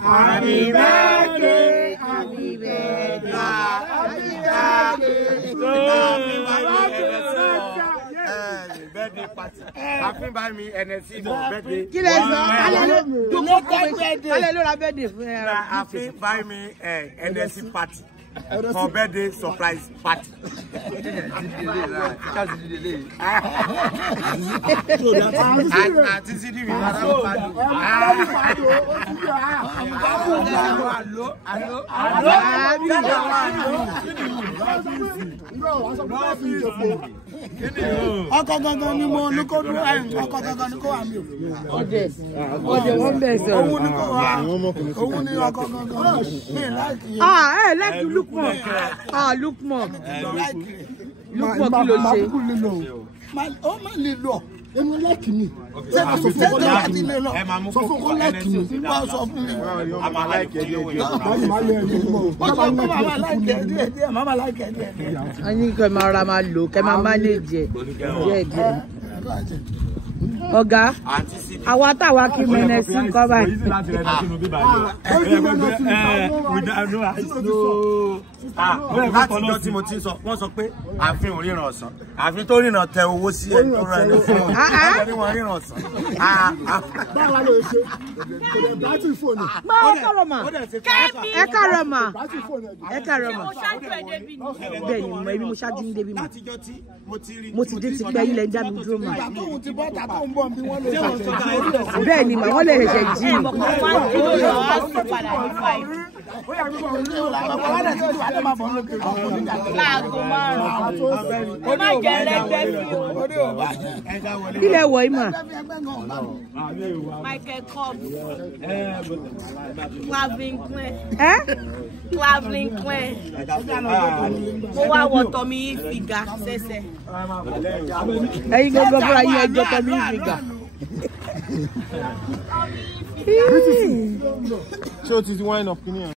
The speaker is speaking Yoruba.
Happy birthday, happy birthday, birthday party. Happy buy me NSC birthday. Happy buy me NSC party. For birthday surprise party. Aunty sidi mi ọkọ gangan ni mo ní kó dúró ọkọ gangan ni kó wà mí o. ọdẹ wọn bẹ sọ. òun ni ọkọ gangan mi láìkì. Ẹ láìkì look more. Look more. Look more kí ló ṣe. Ó máa lè lọ. Èmi láìkì mi. Ṣé sọ fún kó láìkì mi lọ? Sọ fún kó láìkì mi. Wọ́n sọ fún mi. Màmá láìkì ẹ̀ díẹ̀. Màmá láìkì ẹ̀ díẹ̀. Màmá láìkì ẹ̀ díẹ̀. A ní kẹ́ máa ra máa lò kẹ́ máa manage ẹ̀ díẹ̀. Ọ̀gá, àwa táwa kí mẹ́nẹ̀ sí nǹkan báyìí. Láti ìjọ tí mo ti sọ, wọ́n sọ pé ààfin ò ríran ọ̀sán. Ààfin tó ríran tẹ owó sí ẹni tó rán ẹni fún wọn. Ẹni wọn ríran ọ̀sán. Báwa ló ṣe? Kò lè bátì fóònù. Ẹ káàárọ̀ mà. Ẹ káàárọ̀ mà. Ẹ káàárọ̀ mà. Bẹ́ẹ̀ ni mo ẹbí mo ṣáájú ní débi mà. Mo ti dé ti pẹ́ ilẹ̀ ń dá mi dúró mà. Bẹ́ẹ̀ ni mà wọ́n lè ṣẹ̀ṣẹ̀ jí mi. Ilé wọ̀ yìí mà. Michael Cobbs. Clavin Clan. Clavin Clan. Mo wá wọ Tommy Figa sẹ́sẹ̀. Ẹ̀yin gbogbo fúnra yín ẹjọ́ Tommy Figa. Ṣé o ti wine up kí ni ẹ?